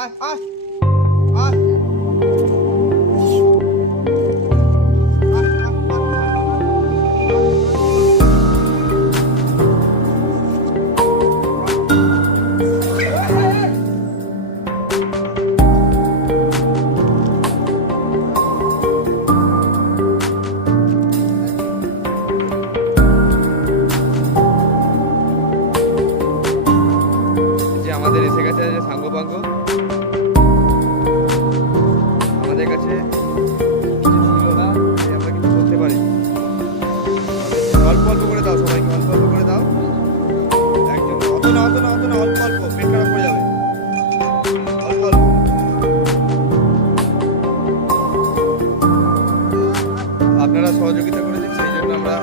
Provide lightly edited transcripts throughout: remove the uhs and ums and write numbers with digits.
আয় আয় আয় আমাদের এসে গেছে যে সাঙ্গ পাঙ্গ আমাদের কাছে ছিল না, আমরা কিছু করতে পারি। অল্প অল্প করে দাও, সবাইকে অল্প অল্প করে দাও। একজন অত না অত না অত না, অল্প অল্প, পেট খারাপ হয়ে যাবে। অল্প অল্প আপনারা সহযোগিতা করেছেন, সেই জন্য আমরা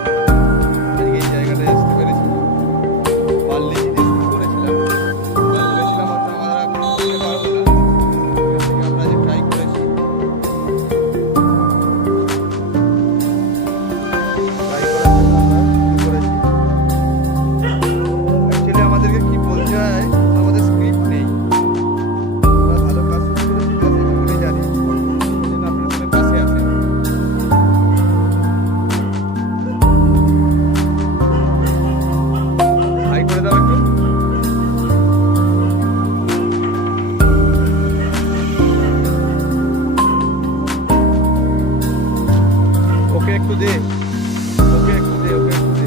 আজকে এই জায়গাটায় আসতে পেরেছি। পারলে যেতে শুরু করেছিলাম, বলেছিলাম হয়তো আমরা করতে পারবো না, আমরা যে ট্রাই করেছি, ট্রাই করার জন্য আমরা শুরু করেছি। অ্যাকচুয়ালি আমাদেরকে কি বলতে হয়, আমাদের স্ক্রিপ্ট নেই। আমরা ভালো কাজ শুরু করেছি, কাজ এটুকুনি জানি, সেই জন্য আপনারা সবাই পাশে আসেন। হাই করে দাও একটু। ওকে একটু দে, ওকে একটু দে, ওকে একটু দে।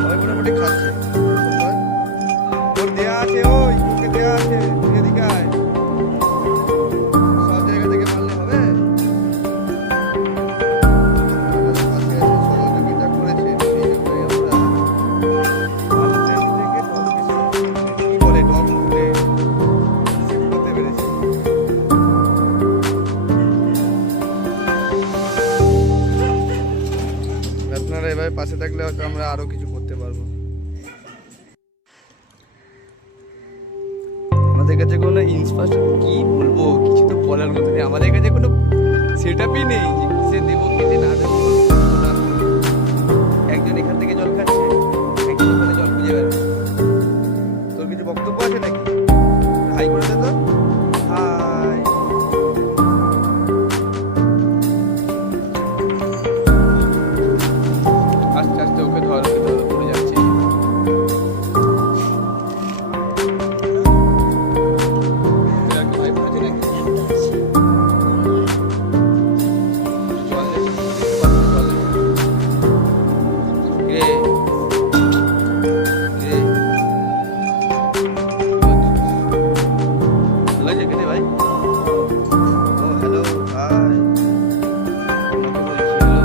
সবাই মোটামুটি খাচ্ছে। ওর দেয়া আছে, ওই তোকে দেয়া আছে, তুই এদিকে আয়। সব জায়গা থেকে মারলে হবে? আমাদের পাশে আছে, সহযোগিতা করেছে, সেই জন্যই আমরা মানুষের থেকে কি বলে ডগ ফুটে শিফট করতে পেরেছি। আপনারা এভাবে পাশে থাকলে হয়তো আমরা আরো কিছু করতে পারবো। আমাদের কাছে কোনো ইনফ্রাস্ট্রাকচার, কি বলবো, কিছু তো বলার মতো নেই। আমাদের কাছে কোনো সেট আপই নেই যে কিসে দেবো, কিসে না দেবো। একজন এখান থেকে জল খাচ্ছে, একজন ওখানে জল খুঁজে বেড়াচ্ছে। তোর কিছু বক্তব্য আছে নাকি? হাই করে দে তো। হাই। আস্তে আস্তে ওকে ধর, ওকে ধর, পড়ে যাচ্ছে। তোর আর কি ভাই পড়েছে নাকি? জল দে, জল দে। রে, রে। ভালো লাগছে খেতে ভাই? ও হ্যালো, হাই। তোমাকে বলছি হ্যালো।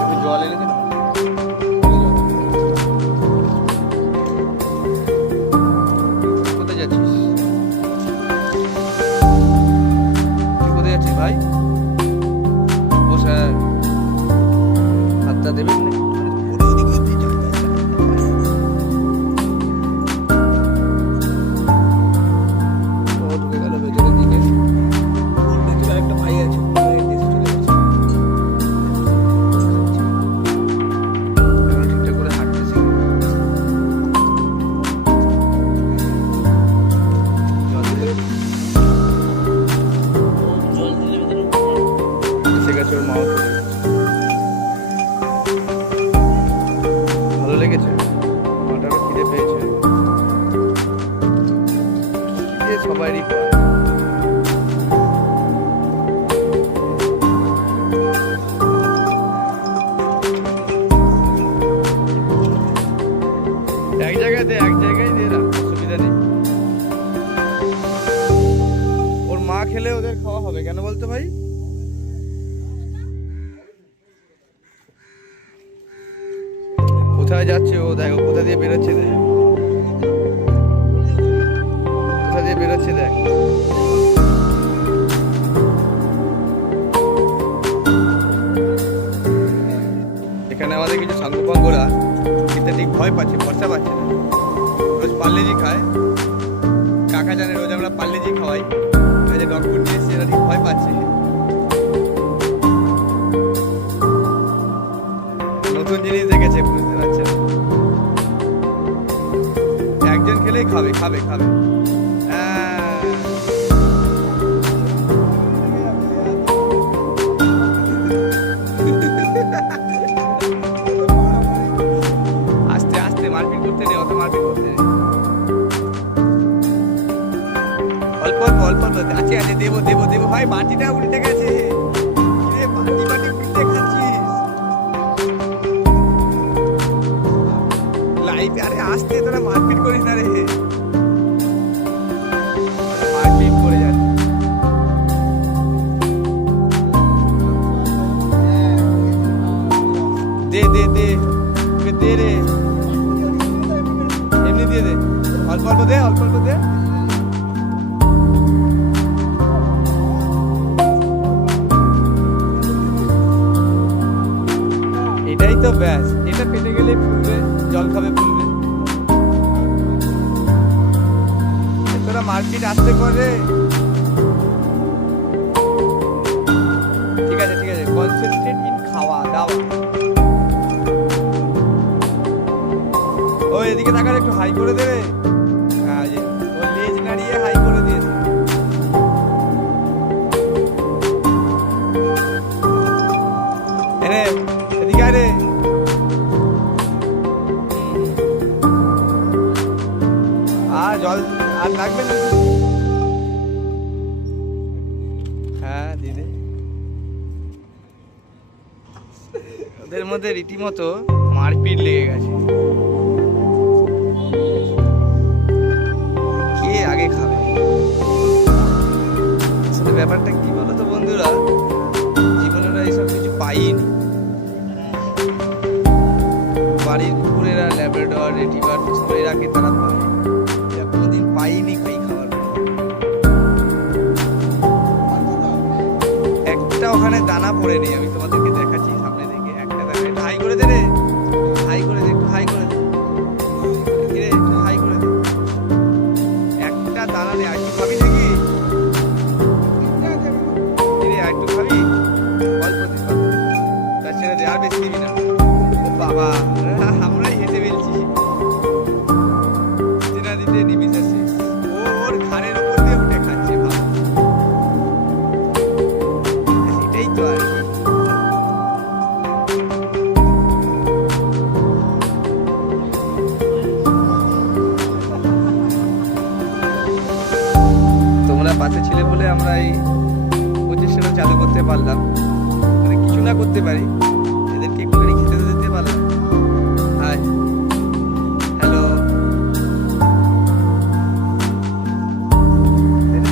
একটু জল এনে দে না। কোথায় যাচ্ছিস? তুই কোথায় যাচ্ছিস ভাই? ও স্যার, হাতটা দেবেন না? ওরে ওদিকে ওদিকে যা, যা, যা। ও ঢুকে গেল ভেতরের দিকে। ভেতরে একটা ভাই আছে, ভাই দেশে চলে গেছে। এখন ঠিকঠাক করে হাঁটতে শিখে। জল দিলে এসে গেছে, ওর মাও চলে গেছে। ভালো লেগেছে, মাটারও খিদে পেয়েছে। খিদে সবারই পায়। এক জায়গায় দে, এক জায়গায় দে না, অসুবিধা নেই। ওর মা খেলে ওদের খাওয়া হবে কেন বলতো ভাই? কোথায় যাচ্ছে ও? দেখো কোথা দিয়ে বেরোচ্ছে, দেখ কোথা দিয়ে বেরোচ্ছে, দেখ। এখানে আমাদের কিছু সাঙ্গপাঙ্গরা খেতে ঠিক ভয় পাচ্ছে, ভরসা পাচ্ছে না। রোজ পার্লেজি খায়, কাকা জানে রোজ আমরা পার্লেজি খাওয়াই। এই যে ডগ ফুড নিয়ে এসে এরা ঠিক ভয় পাচ্ছে। নতুন জিনিস দেখেছে, বুঝতে পারছে না। হলেই খাবে খাবে খাবে। আস্তে আস্তে, মারপিট করতে নেই, অত মারপিট করতে নেই। অল্প অল্প অল্প অল্প আছে আছে, দেবো দেবো দেবো। ভাই বাটিটা উল্টে গেছে, বাটি বাটি উল্টে খাচ্ছিস লাইফে। আরে আসতে, তোরা মারপিট করিস না রে, মারপিট করে যাচ্ছে। দে দে দে, ওকে দে রে, এমনি দিয়ে দে, অল্প অল্প দে, অল্প অল্প দে। এটাই তো ব্যাস, এটা পেটে গেলে ফুলবে, জল খাবে ফুলবে। তোরা মারপিট আসতে করে। ঠিক আছে ঠিক আছে, কনসেন্ট্রেট ইন খাওয়া দাওয়া। ও এদিকে থাকার একটু হাই করে দেবে। হ্যাঁ, ও লেজ নাড়িয়ে হাই করে দিয়েছে। এনে এদিকে আরে, আর জল আর লাগবে না। হ্যাঁ দিদি, ওদের মধ্যে রীতিমতো মারপিট লেগে গেছে, কে আগে খাবে। আসলে ব্যাপারটা কি বলতো বন্ধুরা, জীবনেরা এইসব কিছু পাইনি। বাড়ির কুকুরেরা, ল্যাব্রাডর, রেটিভার সবাই রাখে, তারা পায়, এরা কোনোদিন পাইনি খাই খাওয়ার। একটা ওখানে দানা পড়ে নেই, আমি তোমাদেরকে দেখাচ্ছি সামনে থেকে। একটা দানা, একটু হাই করে দে রে, হাই করে দে, একটু হাই করে দে, একটু হাই করে দে। একটা দানা নেই, একটু খাবি নাকি? একটু খাবি, অল্প দে, তা ছেড়ে দে, আর বেশি দিবি না। বাবা আমরাই হেঁটে ফেলছি, দিতে দিতে নিবিষে শেষ। ওর ঘাড়ের উপর দিয়ে উঠে খাচ্ছে, ভাব। এটাই তো আর কি। তোমরা পাশে ছিলে বলে আমরা এই প্রচেষ্টাটা চালু করতে পারলাম। মানে কিছু না করতে পারি, এদেরকে একটুখানি খেতে দিতে পারলাম। Hi, hello.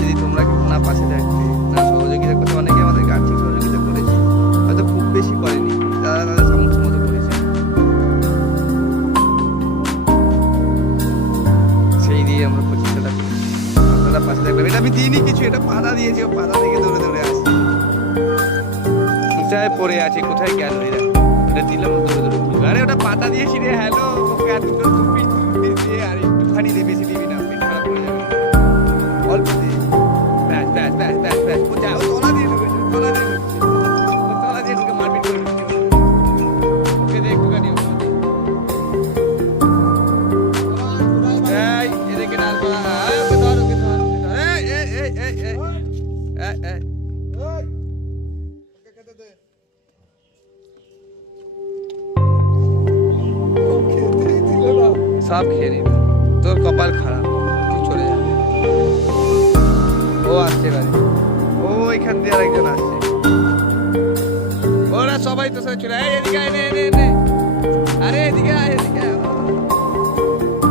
যদি তোমরা কেউ না পাশে থাকতে, না সহযোগিতা করতে, অনেকে আমাদেরকে আর্থিক সহযোগিতা করেছে, হয়তো খুব বেশি করেনি, তারা তাদের সামর্থ্য মতো করেছে। সেই দিয়ে আমরা প্রচেষ্টাটা করি, আপনারা পাশে থাকবেন। এটা আমি দিইনি কিছু, এটা পাতা দিয়েছি, ও পাতা থেকে দৌড়ে দৌড়ে আসছে। কোথায় পড়ে আছে, কোথায় গেল এরা, এটা দিলাম দৌড়ে দৌড়ে তুলবে। আরে ওটা পাতা দিয়েছি রে, হ্যালো। ওকে আর দুটো টুপি দিয়ে আর একটুখানি দে, বেশি দিবি না, পেট খারাপ করে যাবে। অল্প দে, ব্যাস ব্যাস ব্যাস ব্যাস ব্যাস। ও যা, ও তলা দিয়ে ঢুকেছে, তলা দিয়ে ঢুকছে, ও তলা দিয়ে ঢুকে মারপিট করে ঢুকছে। ওকে দে একটুখানি, ওকে দে। এই এদিকে ডাল করা, ওকে ধর, ওকে ধর, ওকে ধর। এই এই এই এই এই এই এই, সব খেয়ে নিবি, তোর কপাল খারাপ, তুই চলে যাবি। ও আসছে বাড়ি, ও এখান দিয়ে আরেকজন আসছে, ওরা সবাই তো সাথে চলে। এদিকে আয়, নে নে নে, আরে এদিকে আয়, এদিকে আয়।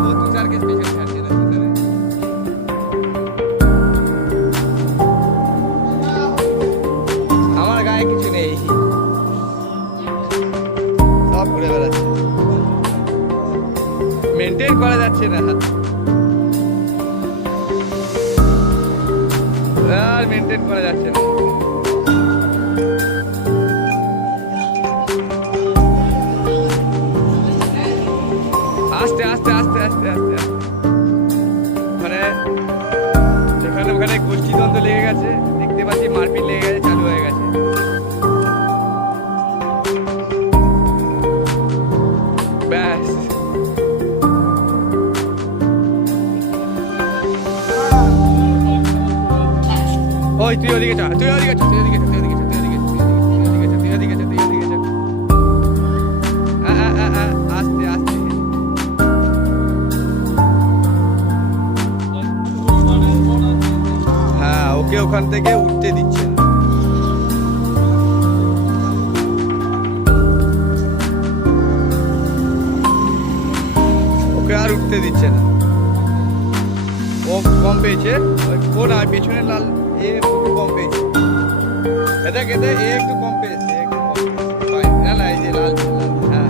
ও তুষারকে স্পেশাল ছাড়ছে না, তুষারে। আমার গায়ে কিছু নেই, সব ঘুরে বেড়াচ্ছে, মেনটেন করা যাচ্ছে না, আর মেনটেন করা যাচ্ছে না। আস্তে আস্তে আস্তে আস্তে আস্তে ওখানে যেখানে ওখানে গোষ্ঠীদ্বন্দ্ব লেগে গেছে, দেখতে পাচ্ছি মারপিট লেগে গেছে, চালু হয়ে গেছে। ব্যাস ওই তুই ওদিকে যা, তুই ওদিকে যা, তুই ওদিকে যা, তুই ওদিকে যা, তুই ওদিকে যা, তুই ওদিকে যা, তুই ওদিকে যা, তুই ওদিকে যা। আস্তে আস্তে। হ্যাঁ, ওকে ওখান থেকে উঠতে দিচ্ছে না। ওকে আর উঠতে দিচ্ছে না। ও কম পেয়েছে, ও না পেছনে লাল এ একটু কম পেয়েছে। এটা কেটে এ একটু কম পেয়েছে, এ একটু কম পেয়েছে। না না, এই যে লাল লাল, হ্যাঁ।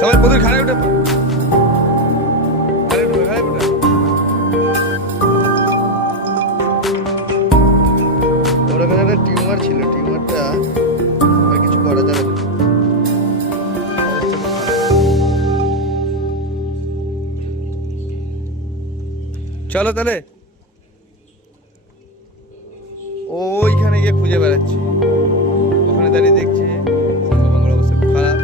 সবাই প্রদুর ঘাড়ে উঠে পড়। ঘাড়ে উঠে, ঘাড়ে উঠে। ওর ওখানে একটা টিউমার ছিল, টিউমারটা আর কিছু করা যাবে না। চলো তাহলে, ওইখানে গিয়ে খুঁজে বেড়াচ্ছে, ওখানে দাঁড়িয়ে দেখছে সাঙ্গপাঙ্গর অবস্থা খুব খারাপ।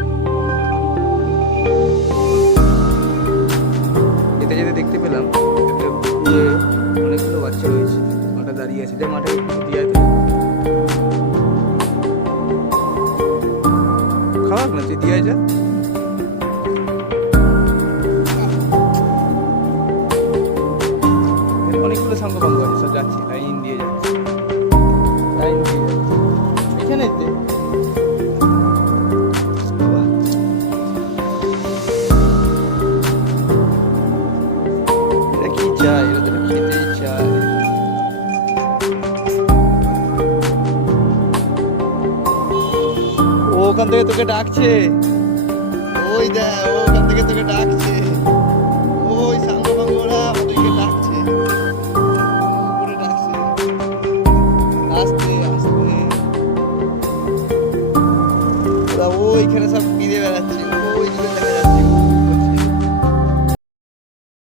যেতে যেতে দেখতে পেলাম একটা পুকুরে অনেকগুলো বাচ্চা রয়েছে, মাঠে দাঁড়িয়ে আছে, যে মাঠে দিয়ে খারাপ না, তুই দিয়ে যা। অনেকগুলো সাঙ্গপাঙ্গ আছে, সব যাচ্ছে, লাইন দিয়ে যাচ্ছে, লাইন দিয়ে যাচ্ছে এখানে। এরা কি চায়? এরা তো খেতেই চায়। ও ওখান থেকে তোকে ডাকছে, ওই দেখ, ও ওখান থেকে তোকে ডাকছে, ওই সাঙ্গপাঙ্গরা ওদেরকে ডাকছে, করে ডাকছে, আস্তে আস্তে। ওরা ওইখানে সব ফিরে বেড়াচ্ছে, ওই দূরে দেখা